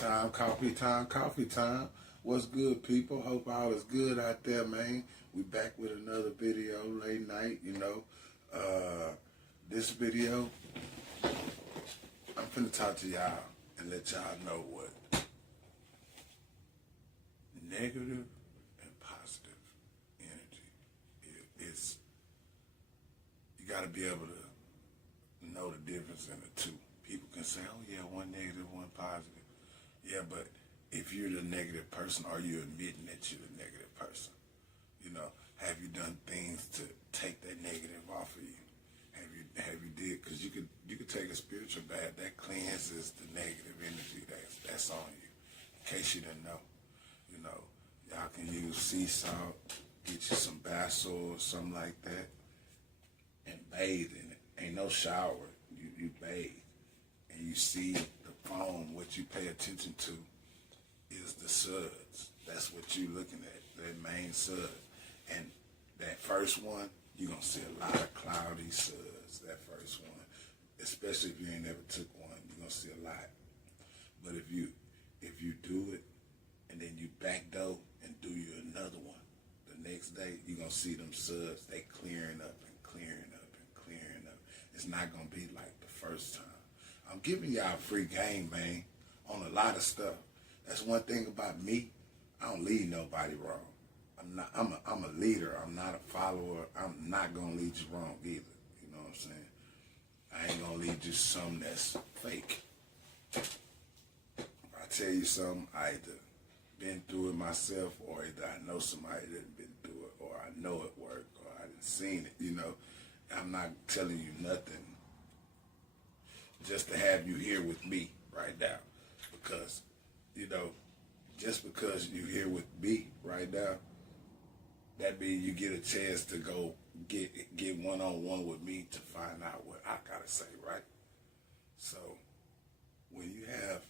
coffee time, coffee time. What's good, people? Hope all is good out there, man. We back with another video, late night, This video, I'm finna talk to y'all and let y'all know what negative and positive energy is. You gotta be able to know the difference in the two. People can say, oh yeah, one negative, one positive. Yeah, but if you're the negative person, are you admitting that you're the negative person? Have you done things to take that negative off of you? Have you did? Because you could take a spiritual bath that cleanses the negative energy that's on you. In case you didn't know, y'all can use sea salt, get you some bath salt or something like that, and bathe in it. Ain't no shower. You bathe and you see the foam. What you pay attention to is the suds. That's what you looking at, that main sud. And that first one, you're going to see a lot of cloudy suds, that first one. Especially if you ain't never took one, you're going to see a lot. But if you do it, and then you backdoor and do you another one, the next day, you're going to see them suds, they clearing up and clearing up and clearing up. It's not going to be like the first time. I'm giving y'all free game, man, on a lot of stuff. That's one thing about me. I don't lead nobody wrong. I'm a leader. I'm not a follower. I'm not gonna lead you wrong either. You know what I'm saying? I ain't gonna lead you something that's fake. If I tell you something, I either been through it myself, or either I know somebody that been through it, or I know it worked, or I done seen it. I'm not telling you nothing just to have you here with me right now, because just because you here with me right now, that means you get a chance to go get one-on-one with me to find out what I gotta say, right? So when you have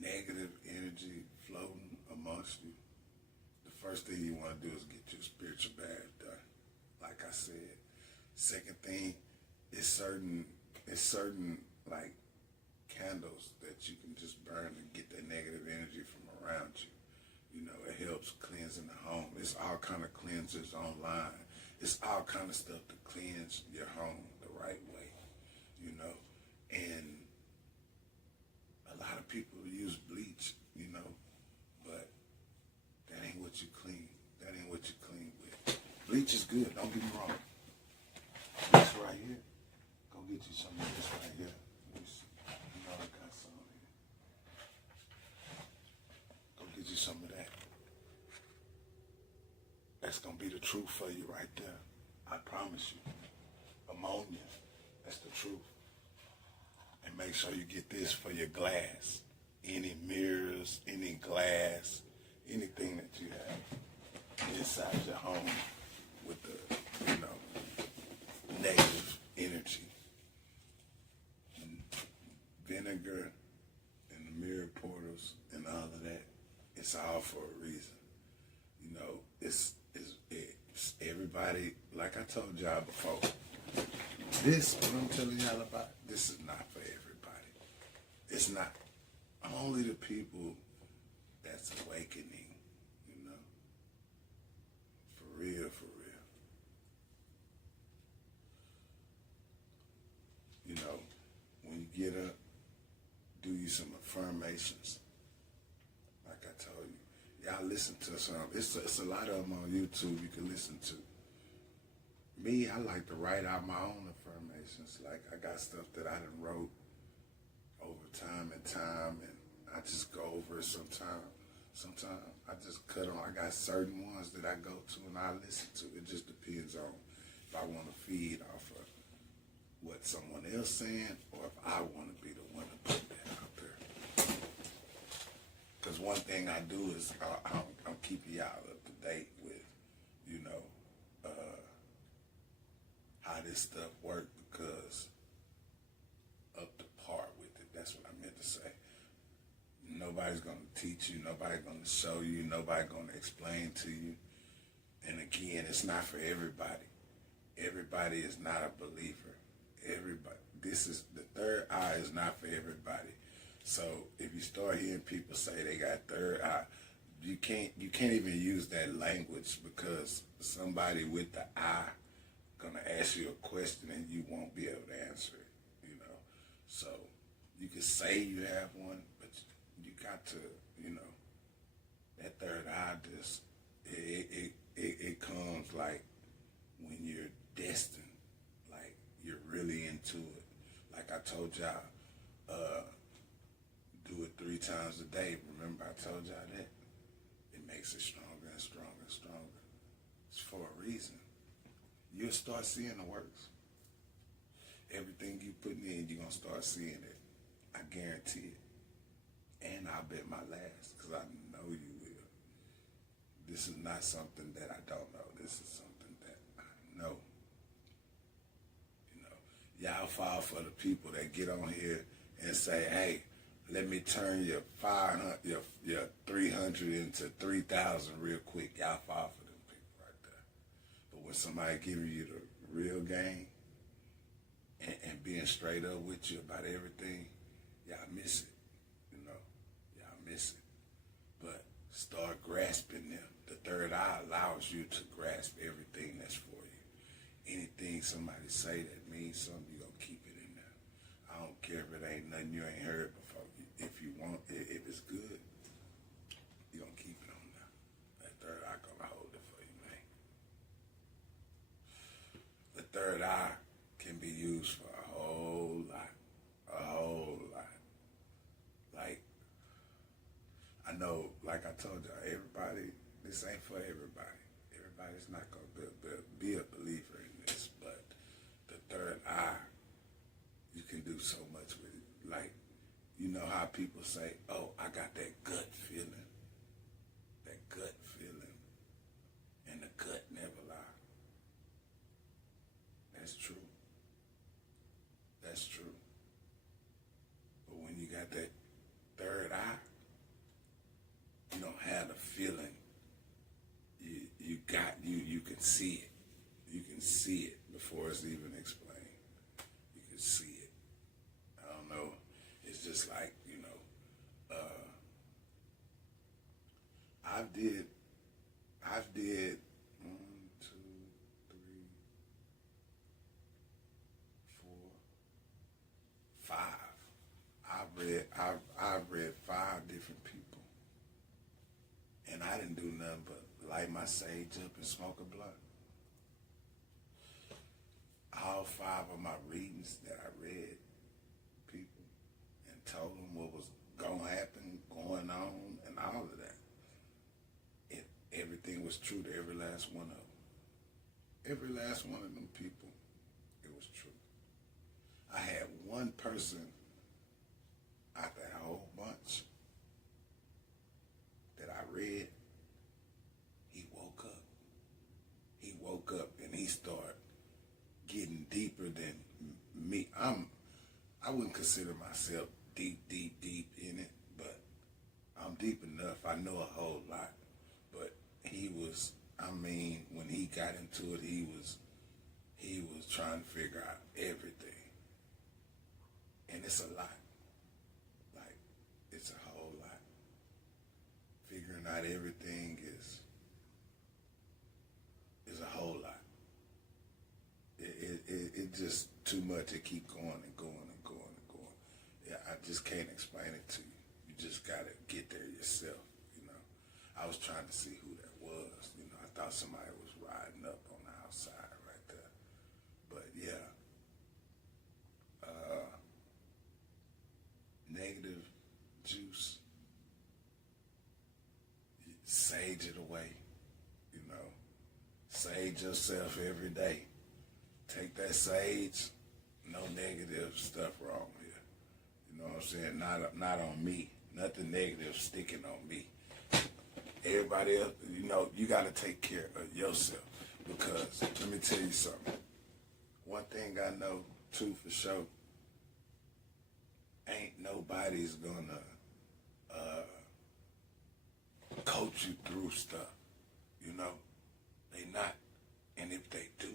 negative energy floating amongst you, the first thing you want to do is get your spiritual bath done. Like I said, second thing is certain like candles that you can just burn and get that negative energy from around you. It helps cleansing the home. It's all kind of cleansers online. It's all kind of stuff to cleanse your home the right way, And a lot of people use bleach, but that ain't what you clean. That ain't what you clean with. Bleach is good, don't get me wrong. This right here, go get you some of this right here. I got some here. Go get you some of that. That's going to be the truth for you right there. I promise you. Ammonia. That's the truth. And make sure you get this for your glass. Any mirrors, any glass, anything that you have inside your home with the, negative energy. Vinegar and the mirror portals and all of that, it's all for a reason. It's everybody, like I told y'all before, what I'm telling y'all about, this is not for everybody. It's not. Only the people that's awakening, for real, for real. When you get up, do you some affirmations. Like I told you. Y'all listen to some. It's a lot of them on YouTube you can listen to. Me, I like to write out my own affirmations. Like, I got stuff that I done wrote over time, and I just go over it sometimes. Sometimes I just cut on. I got certain ones that I go to and I listen to. It just depends on if I want to feed off of what someone else saying, or if I want to be the one to put that out there. Because one thing I do is I'm keeping y'all up to date with, how this stuff works, because up to par with it. That's what I meant to say. Nobody's going to teach you. Nobody's going to show you. Nobody's going to explain to you. And again, it's not for everybody. Everybody is not a believer. This is the third eye is not for everybody. So if you start hearing people say they got third eye, you can't even use that language because somebody with the eye gonna ask you a question and you won't be able to answer it. So you can say you have one, but you got to, that third eye just it comes like when you're destined, like you're really into it. Like I told y'all, do it 3 times a day. Remember I told y'all that? It makes it stronger and stronger and stronger. It's for a reason. You'll start seeing the works. Everything you putting in, you're going to start seeing it. I guarantee it. And I bet my last, because I know you will. This is not something that I don't know. This is something that I know. Y'all fall for the people that get on here and say, hey, let me turn your 500, your 300 into 3,000 real quick. Y'all fall for them people right there. But when somebody giving you the real game and being straight up with you about everything, y'all miss it. Y'all miss it. But start grasping them. The third eye allows you to grasp everything that's for you. Anything somebody say that means something, you gonna keep it in there. I don't care if it ain't nothing you ain't heard before. If you want, if it's good, you gonna keep it on there. That third eye gonna hold it for you, man. The third eye can be used for a whole lot. Like, I know, like I told y'all, everybody, this ain't for everybody. Everybody's not gonna be a believer in this, but the third eye, you can do so much with it. Like, you know how people say, oh, I got that gut feeling. That gut feeling. And the gut never lie. That's true. That's true. But when you got that third eye, you don't have the feeling. You can see it. You can see it before it's even explained. You can see it. I don't know. It's just like, I've did 1, 2, 3, 4, 5. I've read 5 different people. And I didn't do nothing but light my sage up and smoke a blunt. All 5 of my readings that I read people and told them what was going to happen, going on, and all of that. Everything was true to every last one of them. Every last one of them people, it was true. I had one person out that whole bunch that I read, he woke up. He woke up and he started getting deeper than me. I wouldn't consider myself deep in it, but I'm deep enough. I know a whole lot. But he was, when he got into it, he was trying to figure out everything. And it's a lot. Like, it's a whole lot. Figuring out everything is a whole lot. It just too much. It keep going and going and going and going. Yeah, I just can't explain it to you. You just gotta get there yourself. I was trying to see who that was. I thought somebody was riding up on the outside right there. But yeah, negative juice, sage it away. Sage yourself every day. Take that sage, no negative stuff wrong here. You know what I'm saying? Not on me. Nothing negative sticking on me. Everybody else, you got to take care of yourself. Because, let me tell you something. One thing I know, too, for sure, ain't nobody's going to coach you through stuff. They not. And if they do,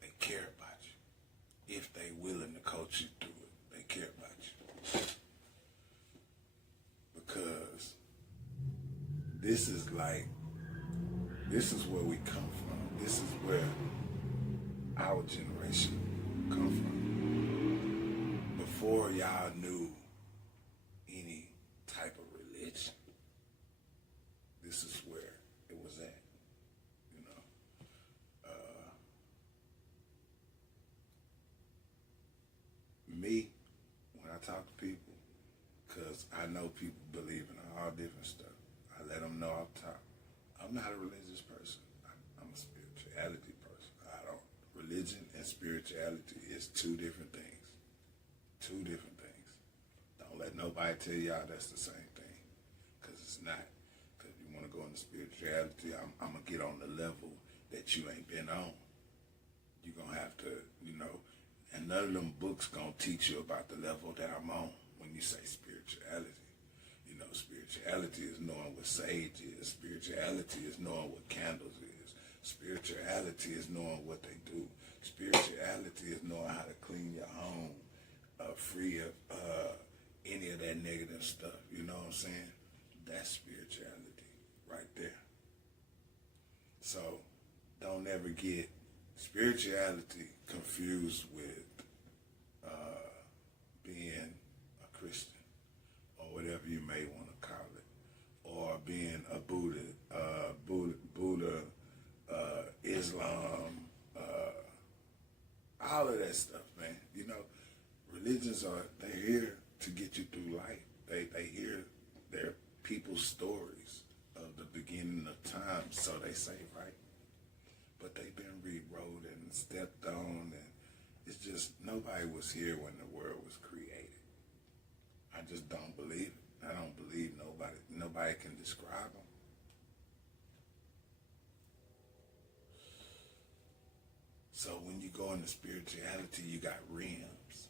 they care about you. If they willing to coach you through it, they care about you. because this is where we come from. This is where our generation come from. Before y'all knew any type of religion, this is where it was at, you know. Me, when I talk to people, because I know people believe in all different stuff, I let them know off top, I'm not a religious person. I'm a spirituality person. Religion and spirituality is two different things. Two different things. Don't let nobody tell y'all that's the same thing, because it's not. Because you want to go into spirituality, I'm going to get on the level that you ain't been on. You're going to have to, and none of them books going to teach you about the level that I'm on when you say spirituality. Spirituality is knowing what sage is. Spirituality is knowing what candles is. Spirituality is knowing what they do. Spirituality is knowing how to clean your home free of any of that negative stuff. You know what I'm saying? That's spirituality right there. So don't ever get spirituality confused with being a Christian or whatever you may want to call it, or being a Buddha, Islam, all of that stuff, man. Religions they're here to get you through life. They hear their people's stories of the beginning of time, so they say, right? But they've been rewrote and stepped on, and it's just nobody was here when the world was created. I just don't believe it. I don't believe nobody can describe them. So when you go into spirituality, you got realms.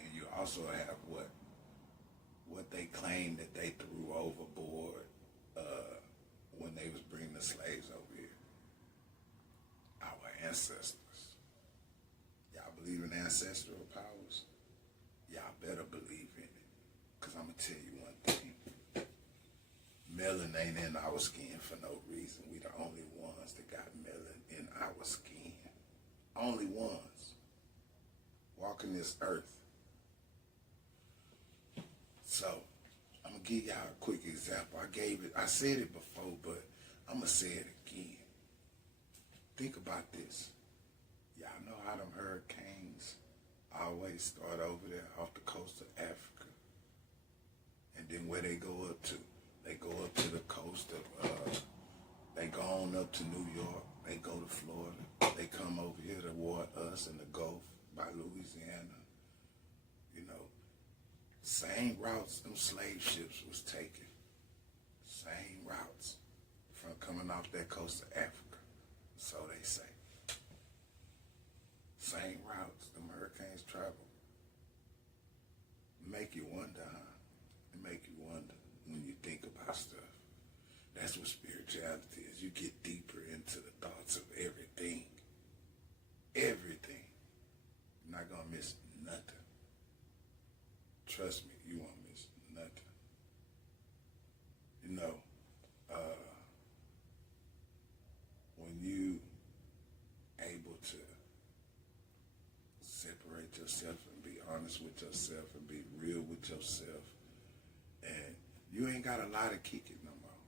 And you also have what they claim that they threw overboard when they was bringing the slaves over here. Our ancestors. Y'all believe in ancestral powers? Y'all better believe in it. Because I'm going to tell you one thing. Melanin ain't in our skin for no reason. We the only ones that got melanin in our skin. Only ones. Walking this earth. So, I'm going to give y'all a quick example. I said it before, but I'm going to say it again. Think about this. Y'all know how them hurricanes always start over there off the coast of Africa. And then where they go up to? They go up to the coast of, they go on up to New York. They go to Florida. They come over here toward us in the Gulf by Louisiana. Same routes them slave ships was taking. Same routes from coming off that coast of Africa. So they say. Same routes them hurricanes travel. Make you wonder, huh? It make you wonder when you think about stuff. That's what spirituality is. You get deeper into the thoughts of everything. Everything. You're not gonna miss nothing. Trust me, you won't miss nothing. When you able to separate yourself and be honest with yourself and be real with yourself, and you ain't got a lot to kick it no more.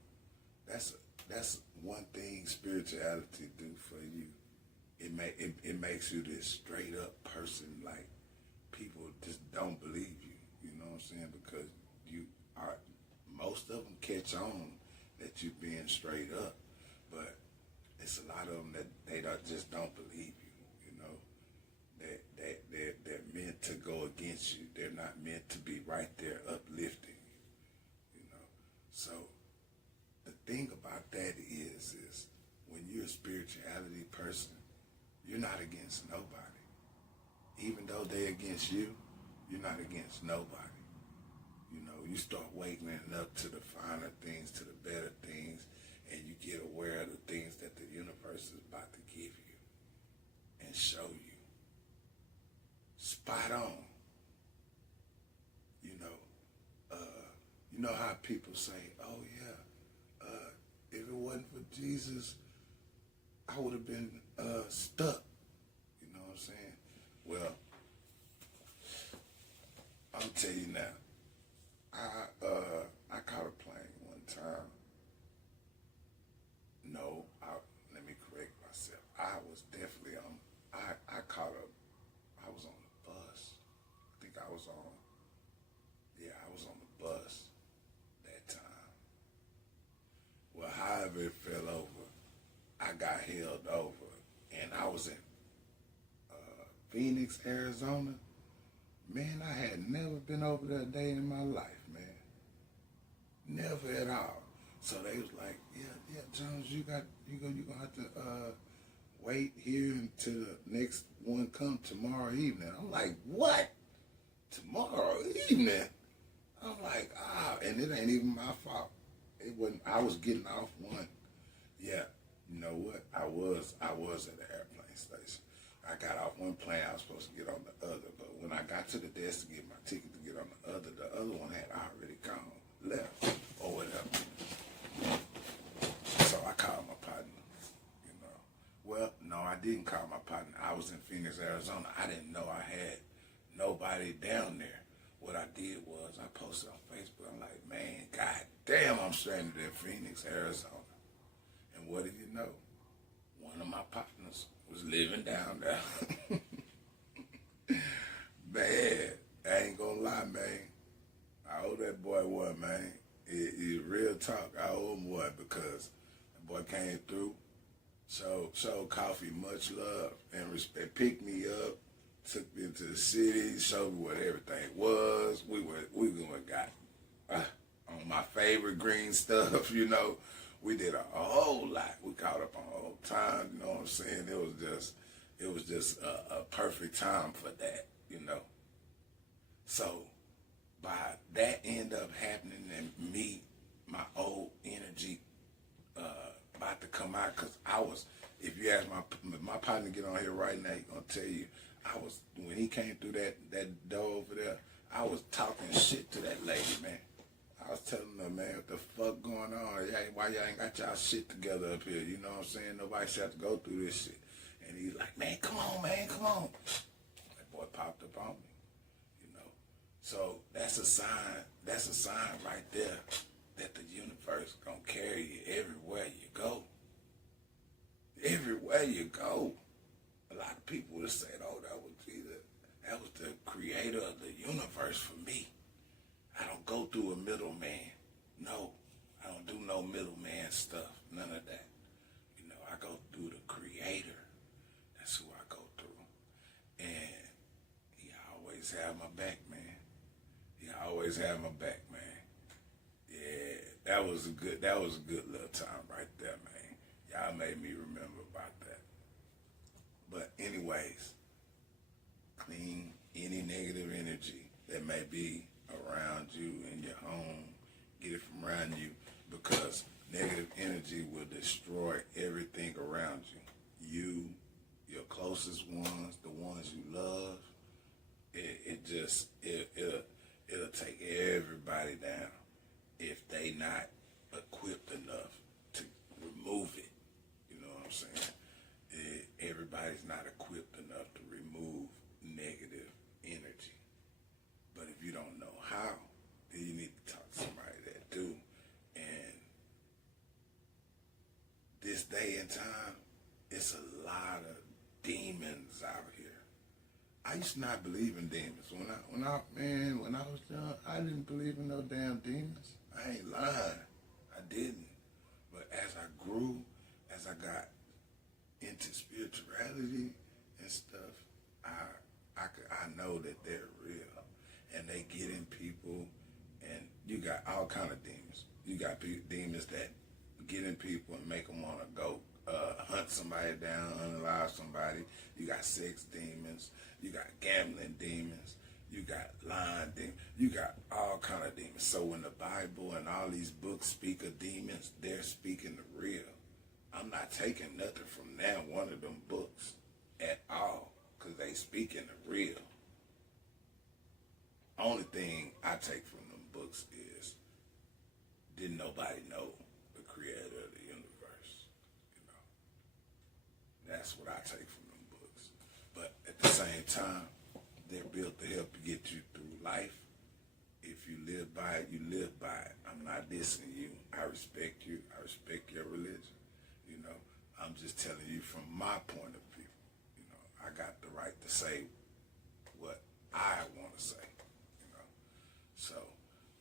That's one thing spirituality do for you. It makes you this straight up person. Like, people just don't believe you. You know what I'm saying? Because most of them catch on that you being straight up, but it's a lot of them that they just don't believe you. They're meant to go against you. They're not meant to be right there uplifting you. So the thing about that is when you're a spirituality person, you're not against nobody. Even though they're against you, you're not against nobody. You start waking up to the finer things, to the better things, and you get aware of the things that the universe is about to give you and show you. Spot on. You know how people say, oh yeah, if it wasn't for Jesus, I would have been stuck. You know what I'm saying? Well, I'll tell you now. I caught a plane one time. No, let me correct myself. I was definitely on. I caught a. I was on the bus. I think I was on. Yeah, I was on the bus that time. Well, however it fell over, I got held over, and I was in Phoenix, Arizona. Man, I had never been over there a day in my life, man. Never at all. So they was like, yeah, Jones, you gonna have to wait here until the next one come tomorrow evening. I'm like, what? Tomorrow evening? I'm like, and it ain't even my fault. It wasn't. I was getting off one. Yeah, you know what? I was at the airplane station. I got off one plane. I was supposed to get on the other, but when I got to the desk to get my ticket to get on the other one had already gone, left, or whatever. So I called my partner. You know, well, no, I didn't call my partner. I was in Phoenix, Arizona. I didn't know I had nobody down there. What I did was I posted on Facebook. I'm like, man, god damn, I'm stranded in Phoenix, Arizona. And what did you know? One of my partners was living down there. Man, I ain't gonna lie, man. I owe that boy one, man. It real talk. I owe him one because that boy came through, showed Coffee much love and respect, picked me up, took me to the city, showed me what everything was. We got on my favorite green stuff, you know. We did a whole lot. We caught up on old time, you know what I'm saying? It was just a perfect time for that, you know. So by that end up happening and me, my old energy about to come out, because I was, if you ask my partner to get on here right now, he's going to tell you, when he came through that door over there, I was talking shit to that lady, man. I was telling her, man, what the fuck going on? Why y'all ain't got y'all shit together up here? You know what I'm saying? Nobody should have to go through this shit. And he's like, man, come on, man, come on. That boy popped up on me, you know. So that's a sign right there that the universe gonna carry you everywhere you go. Everywhere you go. A lot of people would have said, oh, that was the creator of the universe for me. I don't go through a middleman. No, I don't do no middleman stuff. None of that. You know, I go through the creator. That's who I go through. And he always have my back, man. He always have my back, man. Yeah, that was a good little time right there, man. Y'all made me remember about that. But anyways, clean any negative energy that may be around you in your home. Get it from around you, because negative energy will destroy everything around you. You, your closest ones, the ones you love. It'll take everybody down if they not equipped enough to remove it. You know what I'm saying? Everybody's not equipped enough to remove negative energy. But if you don't know how, then you need to talk to somebody that do. And this day and time, it's a lot of demons out here. I used to not believe in demons. When I was young, I didn't believe in no damn demons. I ain't lying. I didn't. But as I grew, as I got into spirituality and stuff, I know that they're real. And they get in people, and you got all kind of demons. You got demons that get in people and make them want to go hunt somebody down, unalive somebody. You got sex demons. You got gambling demons. You got lying demons. You got all kind of demons. So when the Bible and all these books speak of demons, they're speaking the real. I'm not taking nothing from now one of them books at all, because they speaking the real. Only thing I take from them books is didn't nobody know the creator of the universe. You know, that's what I take from them books. But at the same time, they're built to help you get you through life. If you live by it, you live by it. I'm not dissing you. I respect you. I respect your religion. You know, I'm just telling you from my point of view. You know, I got the right to say what I want to say. You know, so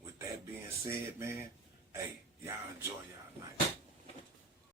with that being said, man, hey, y'all enjoy y'all night.